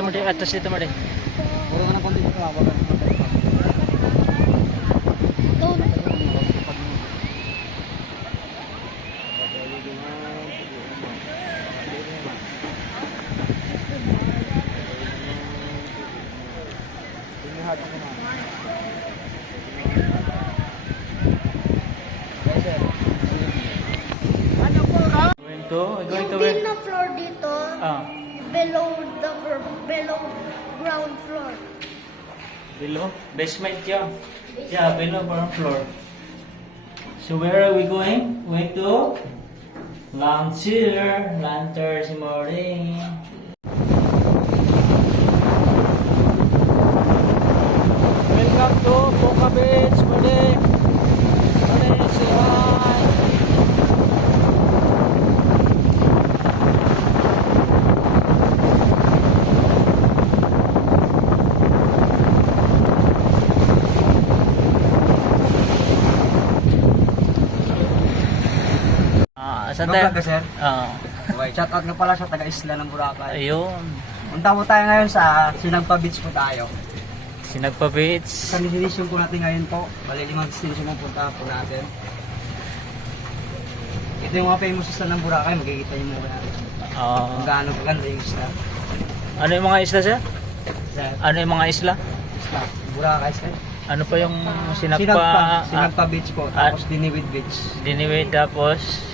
dito mo, atas dito mo din. Puro ka ng konti dito, wag ka ng konti. Going to Yung where? din na floor dito, Ah, below ground floor. below? Basement yun. Yeah, below ground floor. So where are we going? Going to Lancer si Morning. Welcome to Boca Beach, Morning. Morning, say hi. Saan tayo? Vlog ka, sir? Okay, shout out nga pala sa taga-isla ng Boracay. Ayun. Punta po tayo ngayon sa Sinagpa Beach po tayo. Sinagpa Beach. Sa destination po natin ngayon po, bali 5 destination ang punta po natin. Ito yung mga famous isla ng Boracay, magkikita nyo muna natin. Kung gaano kaganda yung isla. Ano yung mga isla, sir? Sir, Ano yung mga isla? isla, Boracay, sir. Ano pa yung Sinagpa Beach po, tapos Diniwid Beach. Diniwid, tapos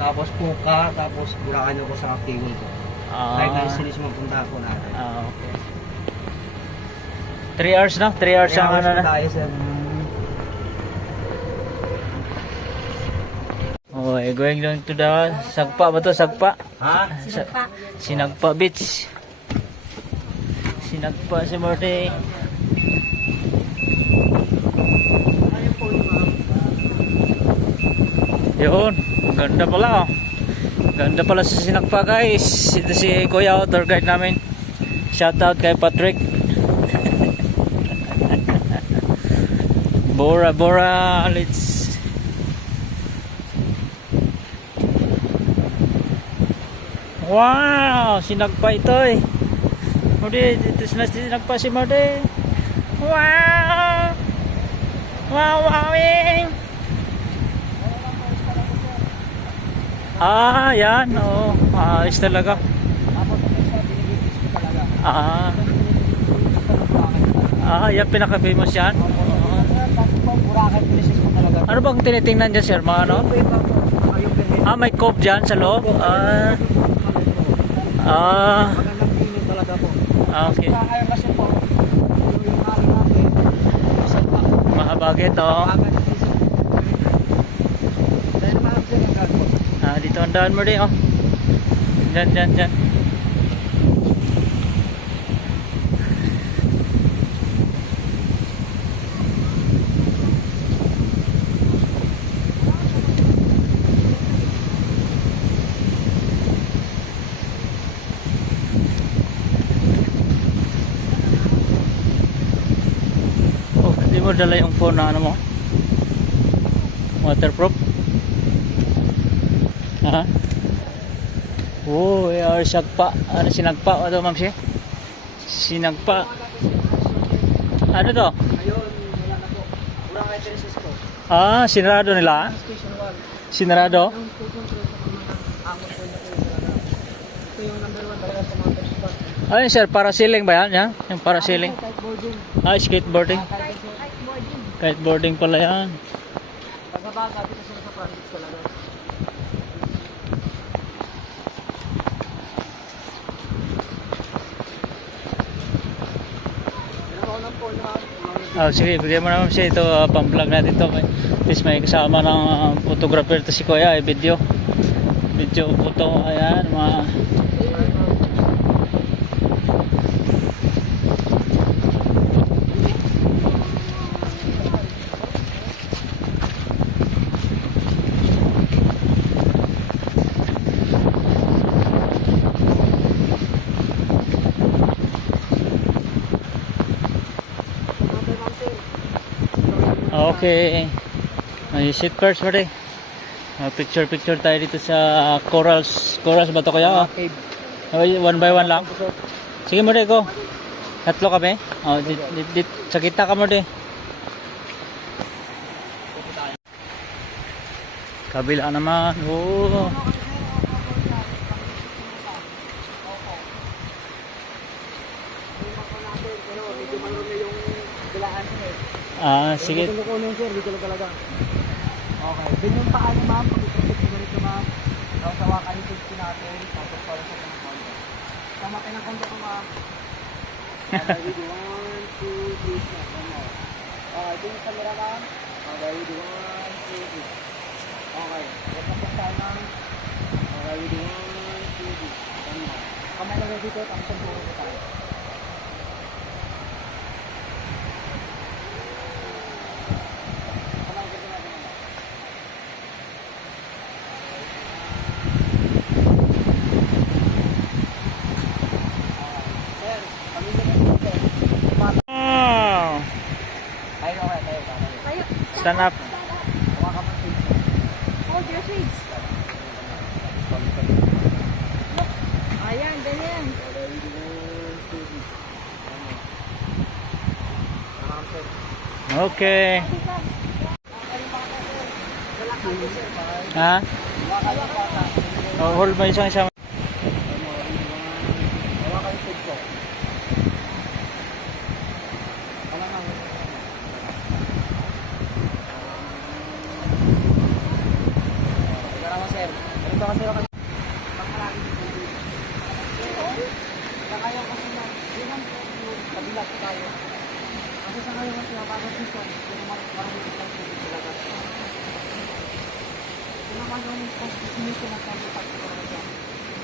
Tapos Puka, tapos Boracay na po sa Activon po. Kahit na destination mapunta po natin. okay. 3 hours na? 3 hours ang ano na? tayo, sir. Okay, going down to the Sagpa ba to? Sagpa? Ha? Sinagpa Beach. Sinagpa si Morty. Yun, ganda pala oh. Ganda pala sa Sinagpa guys. Ito si Kuya, tour guide namin. Shout out kay Patrick. Bora Bora, let's. Wow, Sinagpa ito eh. Mudi, dito na Sinagpa si Mudi. Wow. Wow, wowing. Yan. Oh, ayos talaga. Yan pinaka-famous yan. Ano bang tinitingnan dyan, sir? Mga ano? May cove dyan sa loob. Okay. Mahabagit, oh. Dito ang daan mo rin, oh. Dyan. Oh, hindi mo dala yung phone na ano mo? Waterproof? Sagpa. Ano Sinagpa? Ano ma'am siya? Sinagpa. Ano to? Ayun, wala na po. Boracay Terraces po. Sinarado nila? Station 1. Sinarado? Ito yung number 1 talaga sa mga first spot. Ayun sir, parasailing ba yan? Yan? Yung parasailing? Kiteboarding. Skateboarding. Kiteboarding pala yan. Pagkabaga, dito sila sa project talaga. Sige, bigyan mo naman siya ito, pang-vlog natin ito. At least may kasama ng photographer ito si Kuya, video photo, ayan, mga okay. May seat first pare. Picture tayo dito sa corals ba to kaya? Cave. One by one lang. Sige mo, go. Tatlo kami. Oh, sa kita ka mo, Kabila naman. Oh. Sige. Ito ko sir, dito lang talaga. Okay, din yung paa niya ma'am, pag-ikot mo rito ma'am. Tapos hawakan yung safety natin, tapos para sa ng konto. Tama tayo ng konto ko ma'am. Okay, we do 1, 2, 3, snap, one more. Okay, ito yung camera ma'am. Okay, we do 1, 2, 3. Okay, tapos tayo ma'am. Okay, we do 1, 2, 3. One more. Kamay lang dito, tapos ang puro ko tayo. Oh. Stand up. Hold your shades. Ayan, ganyan. Okay. Ha? Oh, hold mo isang.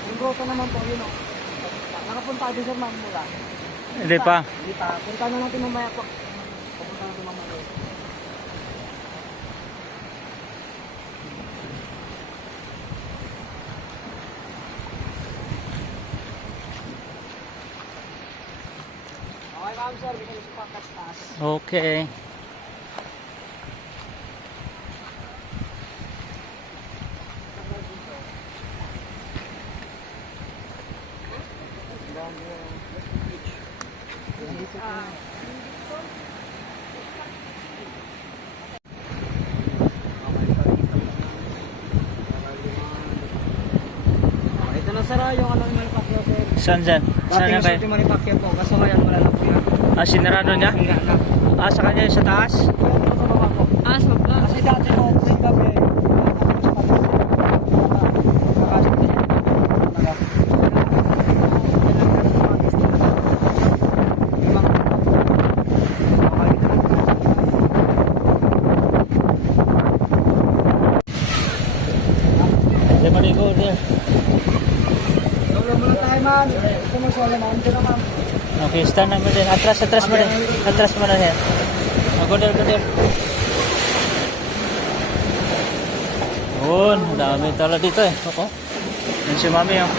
Yung grotto naman po, yun o. Nakapunta din sir ma'am mula. Hindi pa. Hindi pa. Punta na natin mamaya po. Pupunta natin mamaya. Okay ma'am sir, bigyan niyo pa taas. Okay. Ito na sir, yung ano yung Manipacquiao sir. Saan dyan? Saan Dating yan kayo? yung Manipacquiao po, kaso ngayon wala na po yan. Sinarado niya? Sira na. Sa kanya yung sa taas? Kaya dito sa baba po. Sa baba. Kasi dati po, sa gabi, Hindi mo go there. solo muna tayo ma'am. Gusto mo solo ma'am? Dito na ma'am. Okay, stand na mo din. Atras mo din. Atras mo na yan. Go there. Yun, dami tala dito eh. Ako. Yan si mami oh.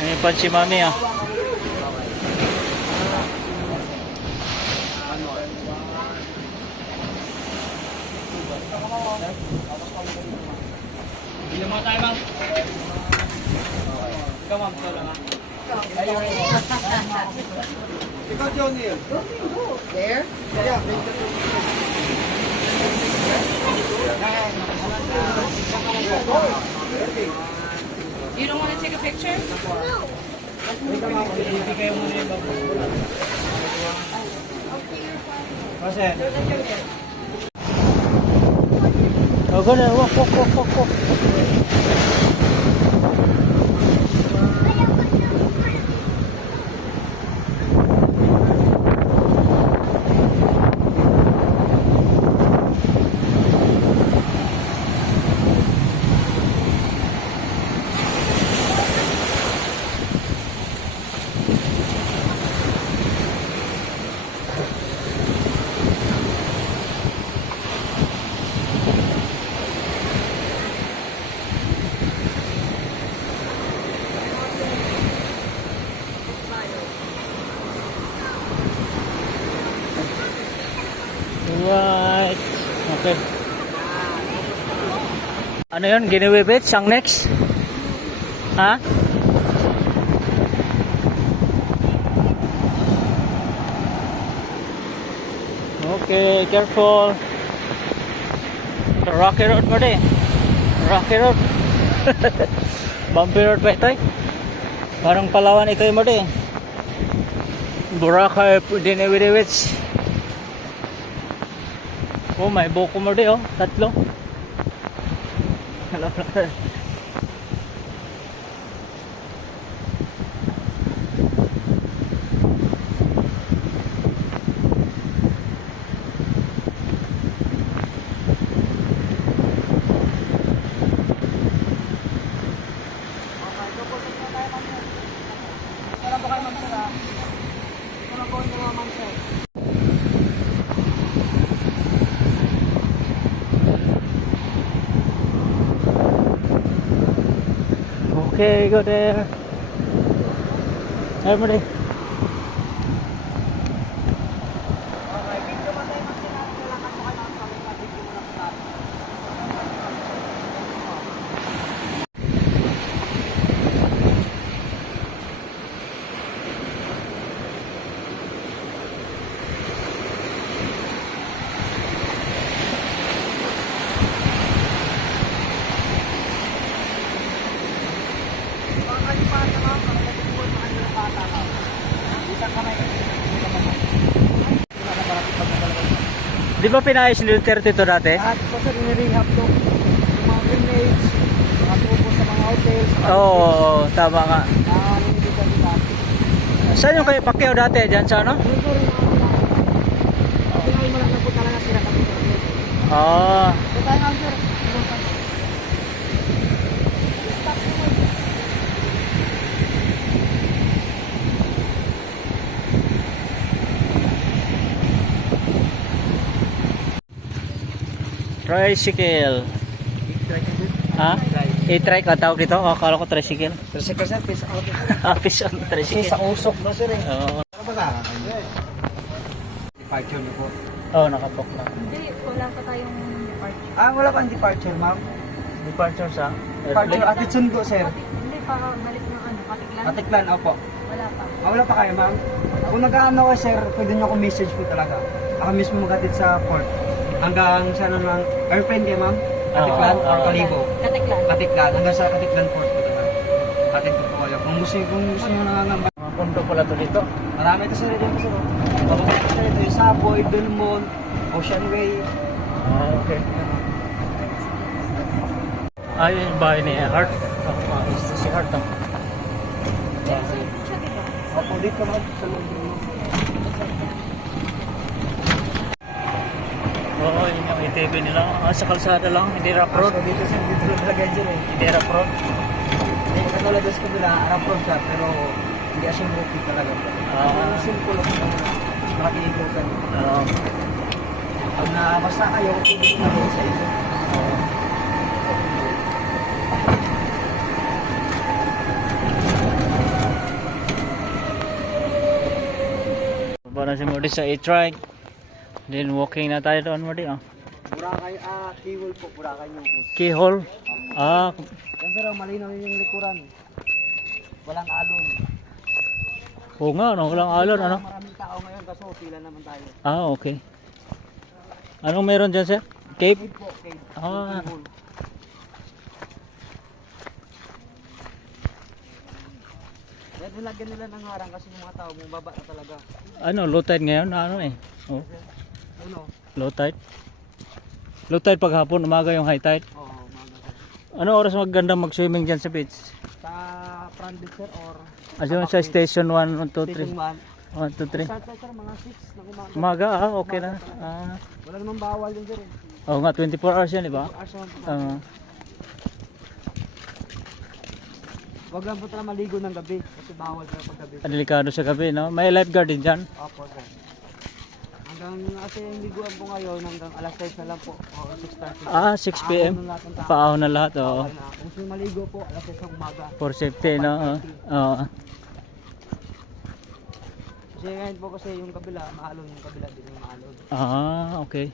Yan yung pan si mami oh. Bila mo tayo ma'am. Ikaw ma'am, solo ma'am. Ikaw Johnny. There? Yeah. You don't want to take a picture? Ibigay mo na yung bago. Kasi, Oh, go there. Walk. Right. Okay. Ano yun? Giniwibit? Sang next? Ha? Okay, careful. Rocky road pa din. Rocky road. Bumpy road pa ito eh. Parang Palawan ito mo din. Boracay, Dinwiddie. Oh, may buko mo din oh. Tatlo. Hello. Okay, tupusin na tayo, ma'am, sir. Wala po kayo, ma'am, sir, ha? Wala po kayo, ma'am, sir. Okay, go there. Ayan mo din. Okay, video mo tayo, ma'am, sir, ha? Kailangan po kayo, ma'am, sir. Video mo lang po tayo. Mga kalipata, ma'am, para matutupon mga ilang bata, ma'am. Isang kamay kasi hindi ka pa, ma'am. Wala na para pagkakalaban, ma'am. Di ba pinayos ni Duterte ito dati? Lahat po sa nirehab to. Yung mga grenades, mga tubo sa mga hotels, sa mga Oo, tama nga. naninibigan nila. Saan yung kayo Pacquiao dati? Diyan sa ano? Yun po rin mga Pinay mo lang na po talaga sila kami. Ah, So tayo nga, sir. tricycle. Ha? E-trike ang tawag dito? Oh, akala ko tricycle. Kasi sir, peace out. Office on Kasi tricycle. sa usok na sir eh. Oo. Ano ba na? Departure na po. Oh, nakabok na. Hindi, wala pa tayong departure. Ah, wala pang departure, ma'am. Departure sa? Departure at sundo, sir. Hindi, para balik ng ano, Katiklan. Katiklan, opo. Wala pa. Ah, wala pa kayo, ma'am. Kung nag-aano ko, sir, pwede nyo akong message po talaga. Ako mismo maghatid sa port. Hanggang sa ano ng airplane kayo, ma'am? Katiklan Oo, or oo. Kalibo? Katiklan. Katiklan, hanggang sa Katiklan port po talaga. Hatid ko po kayo. Kung gusto nyo nangangamba. Mga pundo pala to dito. Marami ito sir, dito sir. Marami ito sir, ito yung Savoy, Belmont, Ocean Way. Ah, okay. Ay, yung bahay ni Hart. Oh, is si Hart. Oh. Siya dito. Opo, dito ma'am, sa loob. Oo, yun yung ATV nila. Ah, sa kalsada lang, hindi rough road. So, dito sir, dito lang lagay dyan eh. Hindi rough road. Hindi ko talaga sa kabila, Arab road siya, pero hindi asing bukid talaga. Ah. Simple lang ito. Nakatiibutan. Oo. Pag nabasa kayo, hindi na rin sa inyo. Baba na si Mordy sa e-trike. Then walking na tayo doon, Mordy. Oh. Boracay, Kewol po, Boracay yung kus. Keyhole. Ah, Yan sir, malinaw yung likuran. Walang alon. oo nga, no? Walang alon, ano? Maraming tao ngayon, kaso pila naman tayo. Ah, okay. Anong meron dyan, sir? Cape? Cave po, cave. Ah. Kewol. Kaya nilagyan nila ng harang kasi yung mga tao bumaba na talaga. Ano, low tide ngayon? Ano eh? Oh, Ano? low tide. Low tide paghapon, umaga yung high tide. Oo, mga Ano oras maganda mag-swimming dyan sa beach? sa front beach sir or Ayun sa station 1, 1, 2, station 3. 1. 1, 2, 3. Start tayo sir, mga 6 na umaga. Umaga, ah, okay na. Ah, Wala namang bawal din sir eh. oo nga, 24 hours yan, di ba? Hours naman po. Ah, Wag lang po talaga maligo ng gabi kasi bawal sir pag gabi. delikado sa gabi, no? May lifeguard din dyan. Opo sir. Hanggang kasi yung liguan po ngayon hanggang alas 6 na lang po o 6:30. Ah, 6 p.m. Paahon ng lahat ng tao. Paahon na lahat, oo. Okay na. Kung gusto nyo maligo po, alas 6 ng umaga. For safety, no? Oo. Kasi ngayon po kasi yung kabila, maalon yung kabila din yung maalon. Ah, okay.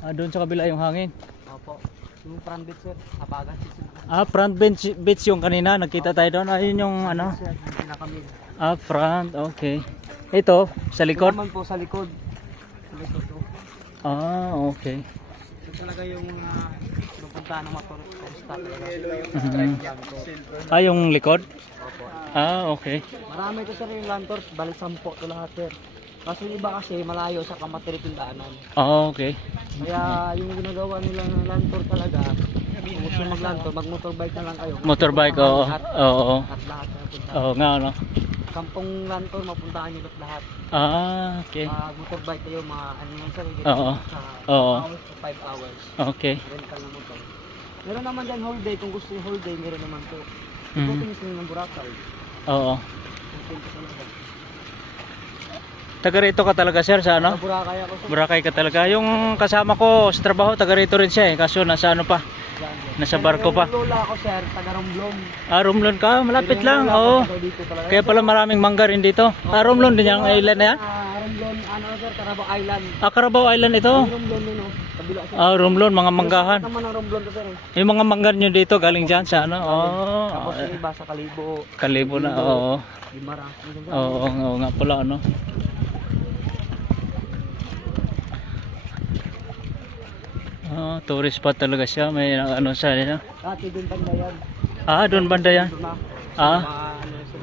Ah, doon sa kabila yung hangin. Opo. Yung front beach sir, habagan sir. Ah, front beach yung kanina. Nagkita tayo doon. Ayun yung ano. Sir, yung pinakamid. Ah, front. Okay. Ito, sa Ito likod. naman po sa likod. Sa likod po. Ah, okay. Ito talaga yung pupuntahan ng motor talaga. Ah, yung likod? Opo. Ah, okay. Marami ito sir yung Lantor, balik 10 ito lahat sir. Kasi yung iba kasi malayo sa kamatirit yung daanan. Ah, okay. Kaya yung ginagawa nila ng Lantor talaga, kung gusto mag-Lantor, mag-motorbike na lang kayo. Motorbike, oo. Oo. At lahat na punta. Oo nga, ano? 10 Lantor, mapuntahan nyo lahat. Ah, okay. Motorbike kayo, mga ano yan sir, Oo. sa Oo. hours to 5 hours. Okay. Rental na motor. Meron naman dyan whole day, kung gusto yung whole day, meron naman to. Mhm. Ikutin nyo ng Boracay. Oo. Ikutin ko talaga. Taga rito ka talaga, sir, sa ano? Sa Boracay ako sir. Boracay ka talaga. Yung kasama ko sa trabaho, taga rito rin siya eh. Kaso nasa ano pa? Yan, yan. Nasa barko pa. Yung lola ako sir, taga Romblon. Ah, Romblon ka? Malapit Yung lang. lola ko, Oo. taga dito talaga. Kaya pala maraming mangga rin dito. Ah, Romblon din yung island na yan? Romblon, ano sir, Carabao Island. Ah, Carabao Island ito. Yung Romblon yun oh, kabila sir. Ah, Romblon, mga manggahan. Naman ang Romblon to sir eh. Yung mga mangga nyo dito, galing dyan sa ano? Oo. Tapos yung iba sa Kalibo, Kalibo na, oo. Limara. Oo, oo nga pala, ano? Ah, tourist spot talaga siya. May ano sa ano? Dati doon banda yan. Ah, doon banda yan. Doon na. Ah. Ano sir.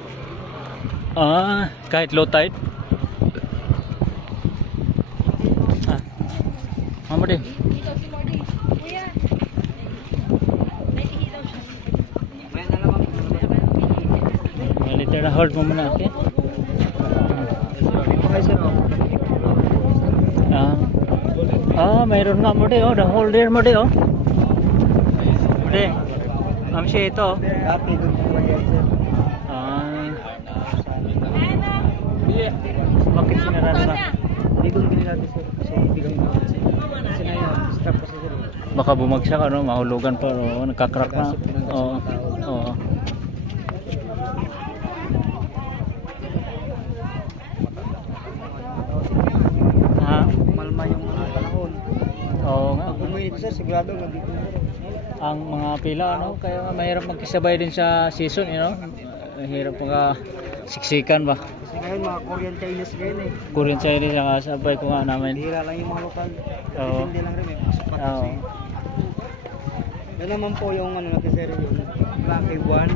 Ah, kahit low tide. Ah. Mama din. Dito si Morty. Kuya. Nahihilaw siya. May nalaman. Liter na hold mo muna, okay? Okay sir oh. Ah. Ah, mayroon nga mo oh, the holder mo oh. Mudi. Ma'am siya ito. Oh. Dati doon po yan sir. Ah. Bakit sinarado na? Hindi doon binili natin sir. Kasi bigay na kasi. Kasi na yun, stop kasi sir. Baka bumagsak ano, mahulugan pa, oh, nagka-crack na. Oo. Oo. Ha? Malma yung mga panahon. Oo nga. Pag uminit sir, sigurado nandito sir. Ang mga pila ano, kaya mahirap magkasabay din sa season, you know. Mahirap mga siksikan ba. Kasi ngayon mga Korean Chinese ngayon eh. Korean Chinese ang kasabay ko nga namin. Bihira lang yung mga lokal. Oo. Hindi lang rin may pasok pa Oo. kasi. Yan naman po yung ano natin sir, yung Black Cave 1.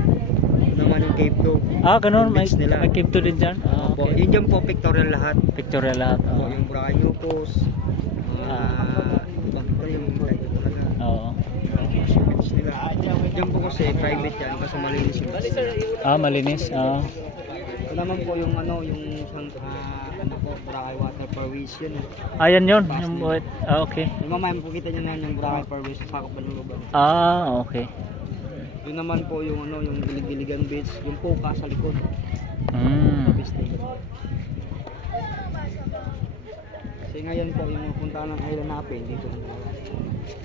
Yun naman yung Cave 2. Ah, ganun, Yung may, beach nila. may cave to din dyan. Ah, Opo, okay. yun dyan po pictorial lahat. Pictorial lahat. Opo, Oo. yung Boracay Newpos. Ibang pictorial yung tayo talaga. Oo. Yung beach nila. Dyan po kasi private yan kasi malinis yung beach nila. Ah, malinis. Ah. Ito naman po yung ano, yung ano po, Boracay Water Parways yun eh. Ayan yun. Yung buhat. Ah, okay. Yung mamaya po kita nyo na yun, yung Boracay Parways, sakop pa ng lugar. Ah, okay. Yun naman po yung ano, yung Gilig-Giligan Beach, yung Puka sa likod. Beach nila. Kasi ngayon po yung punta ng Island Napin, dito na wala.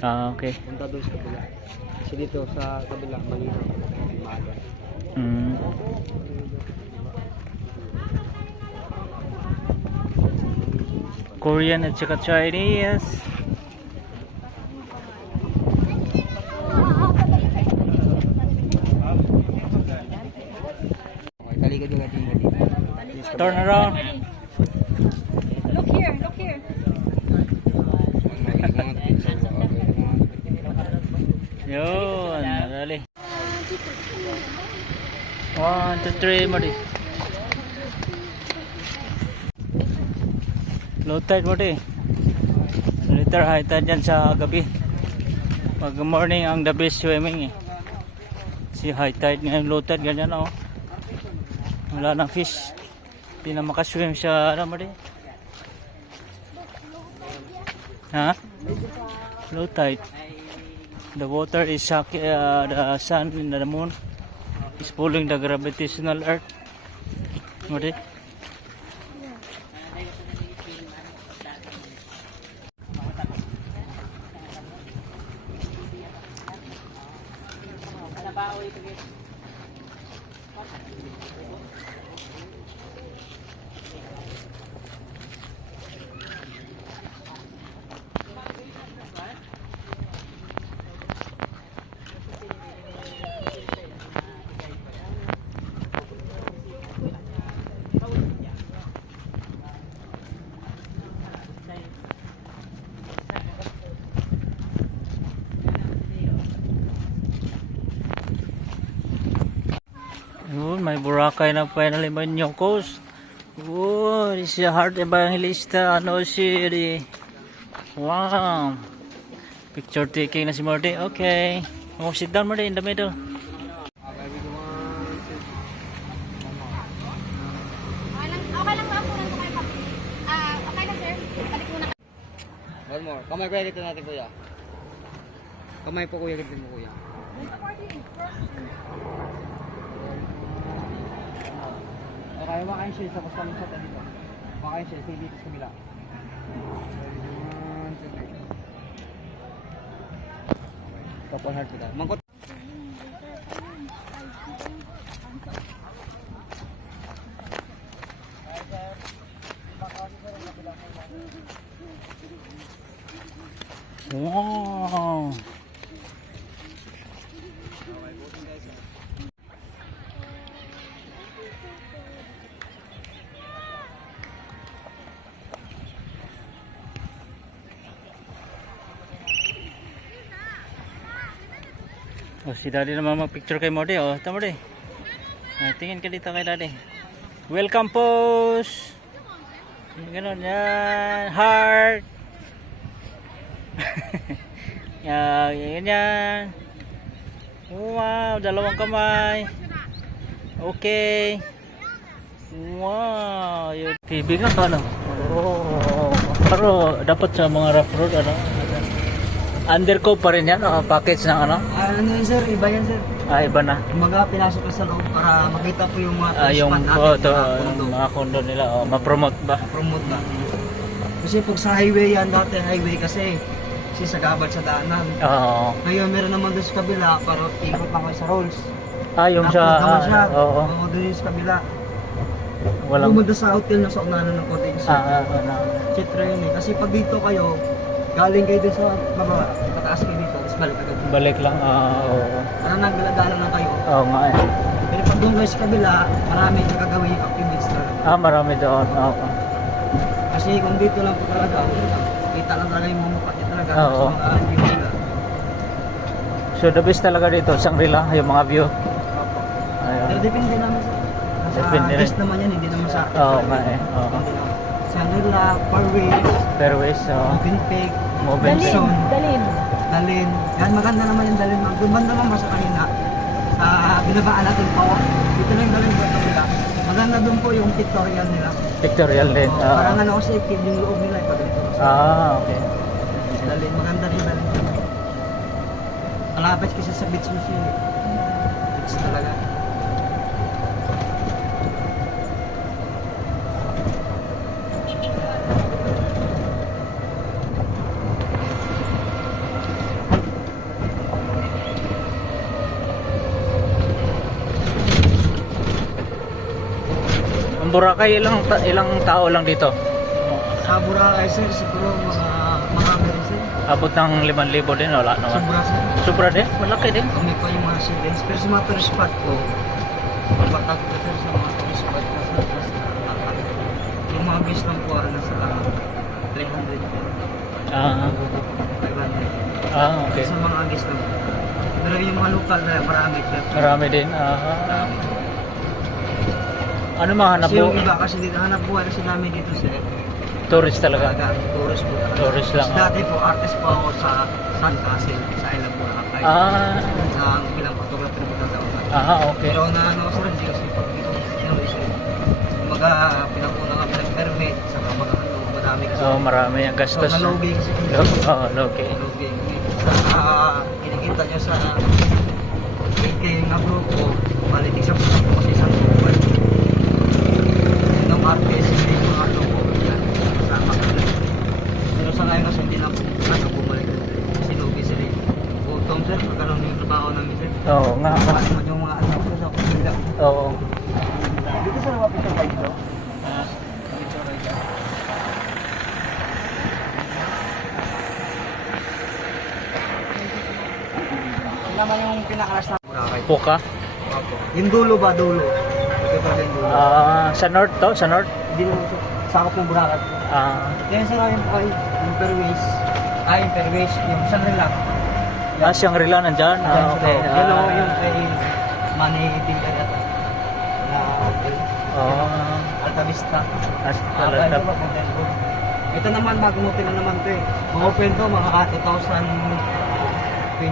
Ah, okay. Punta doon sa kabila. Kasi dito sa kabila, malinaw. Maaga. Mm. Korean at saka Chinese. Okay, talikod yung ating dito. Turn around. Look here, look here. Yun, dali. 1, 2, 3, Modi. Low tide, Modi. Later, high tide yan sa gabi. Pag morning, ang the best swimming eh. Si high tide ngayon, low tide, ganyan oh. Wala nang fish. Hindi na makaswim sa ano, Modi. Ha? Low tide. The water is sucking the sun and the moon is pulling the gravitational earth. What is? Yun, may Boracay na finally Manyo Coast. Oh, this is a Heart Evangelista, ano city. Wow. Picture taking na si Marty. Okay. Oh, sit down Marty in the middle. Okay lang ba ako nang kumain pa? Okay na sir. Balik muna. One more. Kamay kuya dito natin kuya. Kamay po kuya dito mo kuya. Okay, makain siya sa basta sa dito. Makain siya sa dito sa kabila. Kapon heart kita. Mangkot. Wow. Oh, si Daddy naman mag-picture kay Modi. Oh, tama Modi. Tingin ka dito kay Daddy. Welcome post. Ganun yan. Heart. Yan yan. Wow, dalawang kamay. Okay. Wow, yun. TV nga ka, ano? Oh, pero dapat sa mga rough road, ano? Undercoat pa rin yan, package ng ano? Ano yun sir? Iba yan sir. Iba na. Kumaga pinasok ka sa loob para makita po yung mga Yung spot natin to, sa condo. mga condo nila, ma-promote ba? Promote na. Kasi pag sa highway yan, dati highway kasi sagabal sa daanan. Oo. Ngayon meron naman doon sa kabila para ikot lang kayo sa rolls. Yung sa, Tapos naman siya. oo. Doon yung sa kabila. Walang, Pumunta sa hotel na sa unahan ng cottage. ano. Chitra yun eh. Kasi pag dito kayo, galing kayo doon sa baba, pataas kayo dito, tapos balik agad. Balik lang, oo. Parang nagdala lang kayo. Oo nga eh. Pero pag doon kayo sa kabila, marami yung gagawin yung activities talaga. Marami doon, oo. Kasi kung dito lang po talaga, kita lang talaga yung mumukha niya talaga. Oo. Sa mga view nila. So the best talaga dito, Shangri-La, yung mga view. Opo. Ayun. Pero depende naman sa Depende rin. guest naman yan, hindi naman sa akin. Oo nga eh, oo. Depende naman. Shangri-La, Parways, Fairways, Binpeg, Mobile Dalin. Zone, Dalin. Dalin. Yan, maganda naman yung Dalin. Gumanda naman sa kanina. Sa binabaan natin po. Dito lang yung Dalin sa kabila. Maganda doon po yung pictorial nila. pictorial din. Parang ano kasi yung loob nila ito dito. Okay. Dalin, maganda rin Dalin. Malapit kasi sa beach mo siya. Beach talaga. Ang Boracay, ilang tao lang dito? Sa Boracay sir, siguro mga rin sir. Abot ng 5,000 din, wala naman. Sobra sir. Sobra din, malaki din. Kami pa yung mga residents. Pero sa mga tourist spot ko, papatak ko sir sa mga tourist spot na sa yung mga beach lang po nasa 300 po. Ah, 500. okay. Sa mga agis lang po. Pero yung mga lokal na marami sir. Marami din. Ano mahanap Kasi yung mo? iba kasi dito, hanap buhay kasi namin dito sir. Tourist talaga. Tourist po talaga. Tourist lang. Kasi dati po, artist po ako sa San Castle, sa Isla Boracay. Sa ilang photographer po tatawag. Okay. Pero na ano sir, hindi kasi pag dito, kumbaga pinakuna kami ng permit, saka mga ano, marami kasi. Marami ang gastos. So, nalogi kasi kung Okay. nalogi. Saka kinikita nyo sa 8K na grupo, balik isang grupo kasi isang grupo. Ng artist, hindi yung mga grupo, yan, kasama kami. Pero sa ngayon kasi hindi na bumalik. Kasi lugi sila. Tom sir, magkaroon yung trabaho namin sir. Oo nga. Paano mo yung mga anak ko sa kapila. Oo. Dito sa mga picture tayo dito. Ano naman yung pinakalas na Boracay? Puka. Opo. Yung dulo ba? Dulo. Ito pala yung dulo. Sa north to? Sa north? Hindi mo sakop ng Boracay. Yan sir, yung ay, yung Fairways. Yung Fairways. Yung Shangri-La. Shangri-La nandyan? Okay. Hello, yung kay Manny Dinka yata. Vista. Astral Ito ba, hotel room. Ito naman, bagong hotel na naman to eh. Ma-open to, mga 2025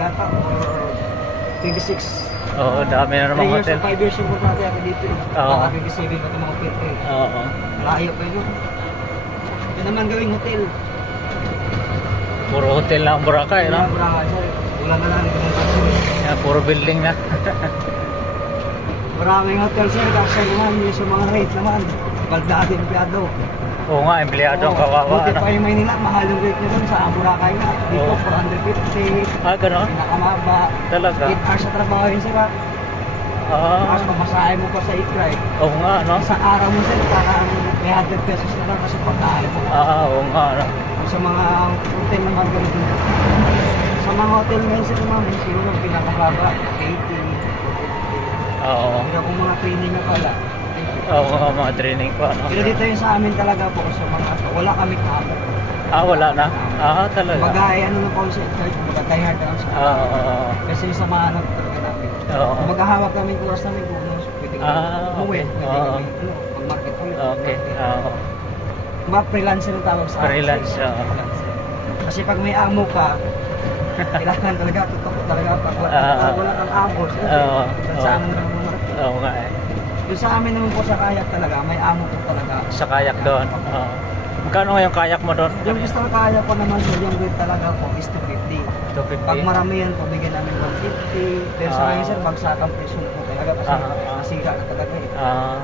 yata or 26. Oo, dami na 3 namang years hotel. or 5 years yung kontrata ako dito eh. Oo. Baka 27 pa ito mga hotel eh. Oo. Layo pa yun. Ito naman gawing hotel. Puro hotel lang ang Boracay, no? Wala na lang ito ng taxi. Yan, puro building na. Maraming hotel sir, kasi naman yung sa mga rate naman. Baldado yung piyado. Oo nga, empleyado ang kawawa. Buti No? pa yung Maynila, mahal yung rate nyo doon sa Boracay na. Dito, Oo. 450. Ah, gano'n? Pinakamaba. Talaga? 8 hours sa trabaho yun sir. Tapos Ah, pamasahe mo pa sa e-drive. oo nga, no? Isang araw mo sir, parang 300 pesos na lang kasi pagkain mo. Oo nga, no? Sa mga hotel na maganda. Sa mga hotel ngayon sir, naman, siguro ang pinakamaba, 80. Oo. Pero kung mga training na pala. Oo nga, mga training pa, no? Pero dito yung sa amin talaga po, sa mga wala kami kahapon. Ah, wala na? Ah, talaga? Magaya ano ng concept, magkatay hard lang sa Oo. kasi yung sa mga talaga namin. Oo. Maghahawak namin oras namin kung ano, pwede kami umuwi, okay. pwede Oo. kami mag-market ulit. Okay. Oo. Mga freelancer ang tawag sa akin. Freelance, oo. Freelancer. Kasi pag may amo ka, kailangan talaga, totoo talaga, pag wala kang amo, Oo. saan na lang market. Oo nga eh. Yung sa amin naman po sa kayak talaga, may amo po talaga. Sa kayak doon. Oo. Magkano nga yung kayak mo doon? Yung gusto na kaya ko naman sa yung rate talaga po is 250. 250. Pag marami yan, pabigyan namin 150. Pero sa Ah. ngayon sir, bagsakang presyo po talaga kasi nasira na talaga eh. Ah,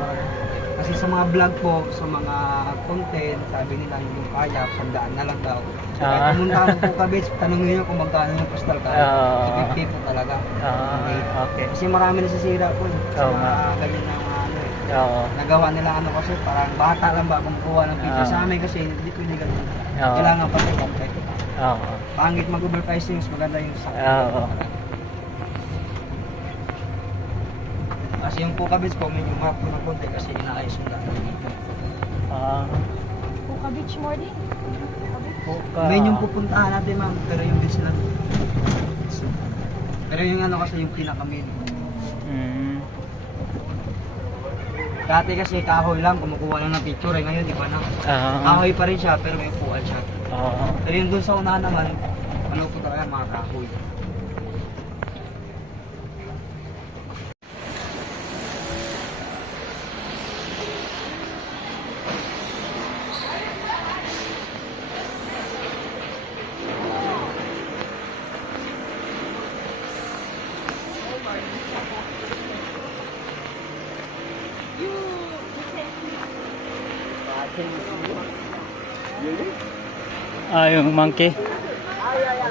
Kasi sa mga vlog po, sa mga content, sabi nila yung kaya, sandaan na lang daw. So, kahit pumunta mo po kabits, tanongin nyo kung magkano yung postal kaya. 50 po talaga. okay. Kasi marami nasisira po eh. Sa Oo nga. mga ganyan na mga ano eh. Oo. Nagawa nila ano kasi parang bata lang ba kumukuha ng picture sa amin kasi hindi pwede ganun. Oo. Kailangan pa rin complete. Oo. Pangit mag-overpricing, mas maganda yung sa Oo. Kasi yung Puka Beach po, medyo map ko ng konti kasi inaayos yung daan. Ah, Puka Beach morning. Puka. May yung pupuntahan natin ma'am, pero yung beach lang. Pero yung ano kasi yung pinaka-main. Mm. Dati kasi kahoy lang, kumukuha lang ng picture eh. Ngayon iba na. Ah. Kahoy pa rin siya, pero may upuan siya. Oo. Pero yung dun sa unahan naman, ano po talaga mga kahoy. Ah, yung monkey.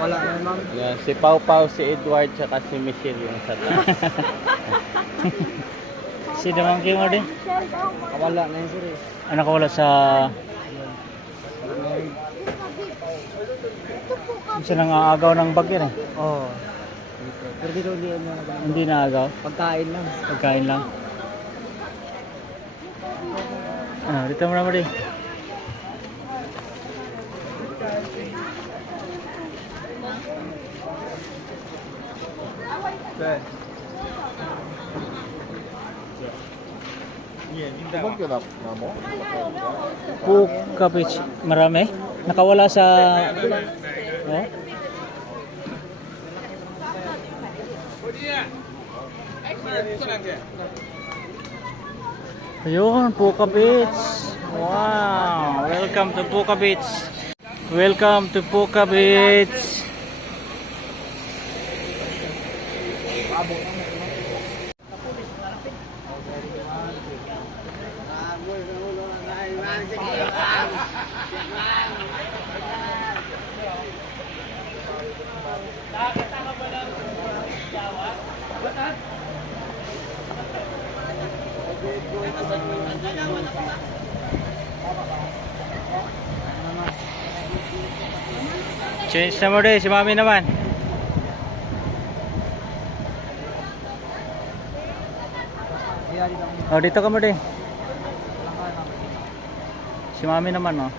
Wala na ma'am. Yeah, si Pau Pau, si Edward, saka si Michelle yung sa taas. Si the monkey mo din. Wala na yun sir eh. Ah, nakawala sa... Isa nang aagaw ng bagyo eh. Oo. Pero dito hindi ano na Hindi na agaw. pagkain lang. Pagkain lang. Ah, dito mo naman din. Ibang kinap na mo? Puka Beach. Marami. Nakawala sa... Oh? Ayun, Puka Beach. Wow. Welcome to Puka Beach. Welcome to Puka Beach. Change na mo din, si Mami naman. Oh, dito ka mo din. Si Mami naman, oh.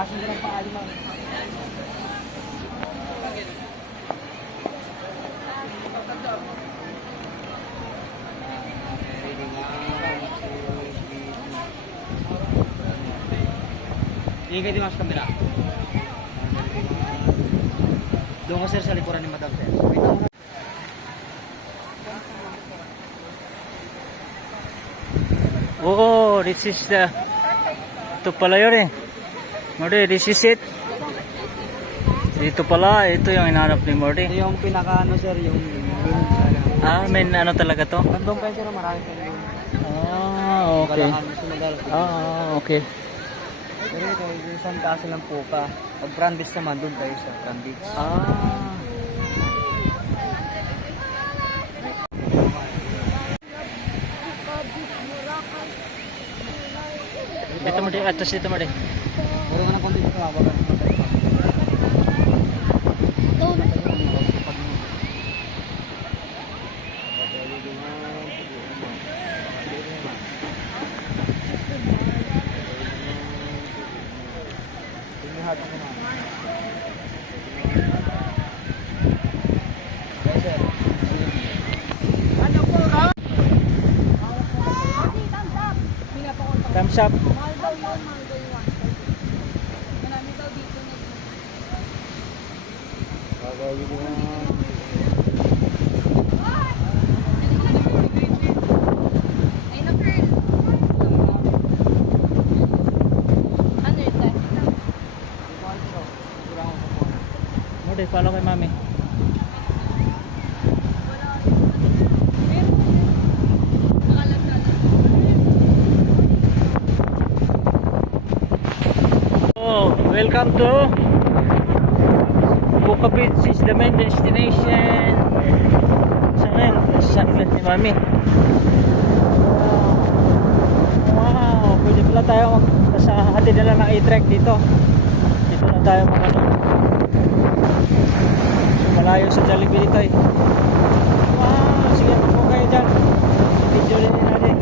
Takasin ko ng paali, ma'am. Ingay din mas kamera. Doon ka sir sa likuran ni Madam sir. Wait lang muna. Oh, this is the... Ito pala yun eh. Morty, this is it. Dito pala, ito yung hinahanap ni Morty. Ito yung pinaka ano sir, yung Ah, may ano talaga to? Bandong pa sir, marami pa yung Ah, okay. Okay. Pero ito, yung isang kaso lang po ka. Pag brandis naman, doon kayo sa brandis. Ah. Dito mo din, atas dito mo din. Puro nga ng konti dito, mabagal. Thumbs up. Mahal daw yun, mahal daw yun. Marami daw dito na. Ay, no, girl. Ano ito? Morty, follow kay mami. Oh, welcome to Boca Beach is the main destination. Saan ni mami? Wow, pwede pala tayo sa hatid na lang ng e-trek dito. Dito na tayo malayo sa Jollibee dito eh. Wow, sige po kayo dyan. Video rin natin.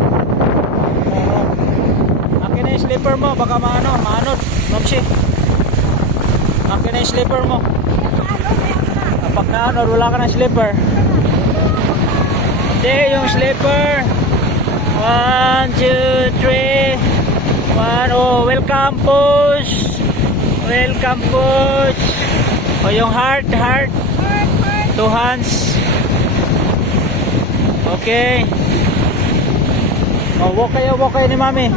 Akin na yung slipper mo, baka maanod. Mamsi. Akin na yung slipper mo. Kapag naanod, wala ka ng slipper. Hindi, yung slipper. 1, 2, 3. 1, oh, welcome push. Welcome push. O yung heart. 2 hands. Okay. O, walk kayo ni mami.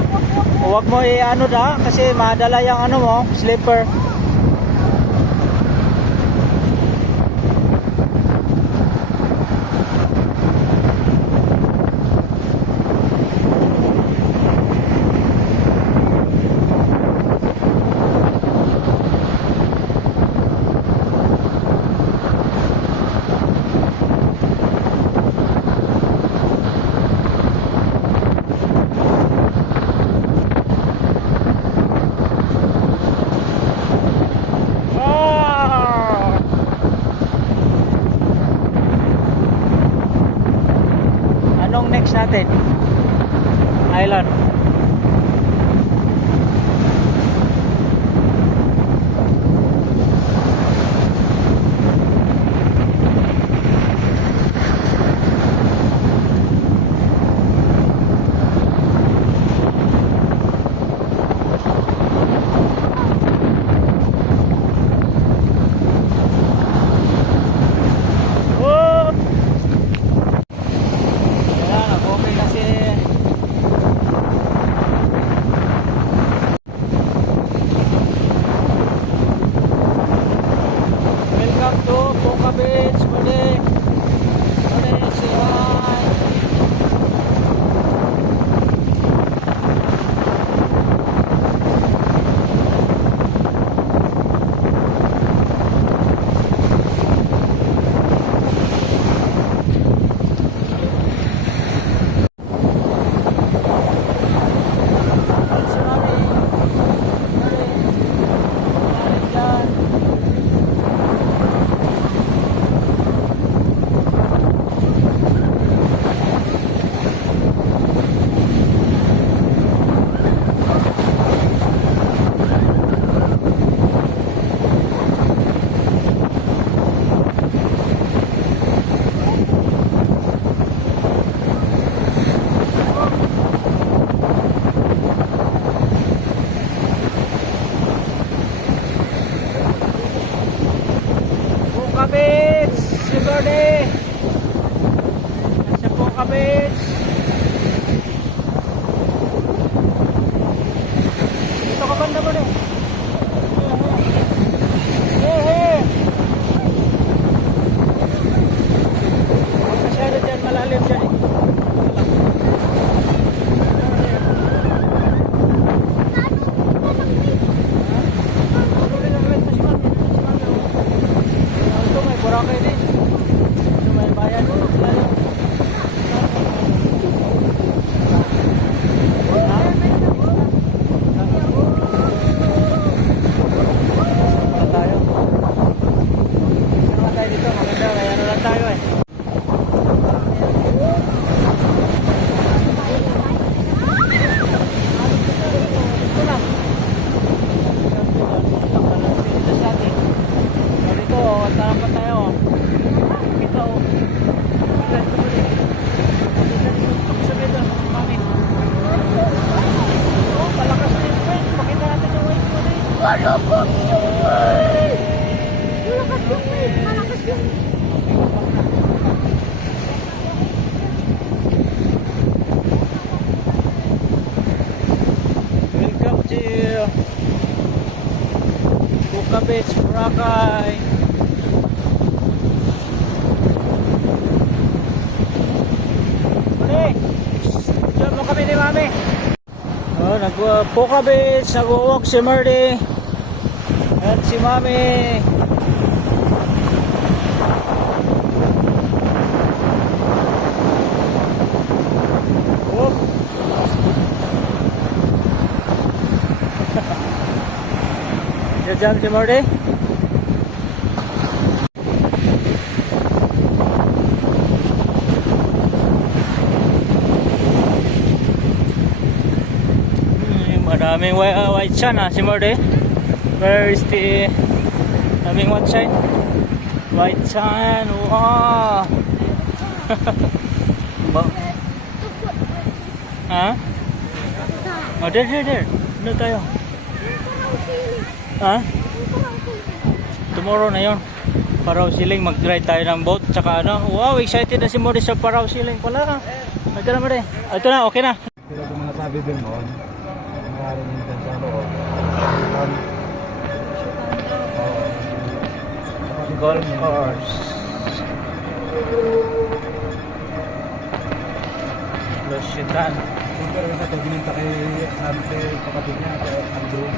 Huwag mo i-ano kasi madala yung ano mo, slipper. Anong next natin? Island. Welcome to Buka Beach, Boracay. Mali! Diyan mo kami ni Mami. Oh, Buka Beach, nag-walk si Marty. At si Mami. Oh. Diyan si Marty. Maraming white sun si Marty. Where is the daming white sun? White sun. Wow. Ha? Oh, there. Ano tayo? Ha? Tomorrow na yon. Paraw Siling, mag-ride tayo ng boat. Tsaka ano, wow, excited na si Morris sa Paraw Siling pala. Ito na Morris. Ito na, okay na. Pero kung nasabi din mo, nangyari din dyan sa loob. Golf course. Losyitan. Pero sa ito, bininta kay Sante, kapatid niya, kay Andrew.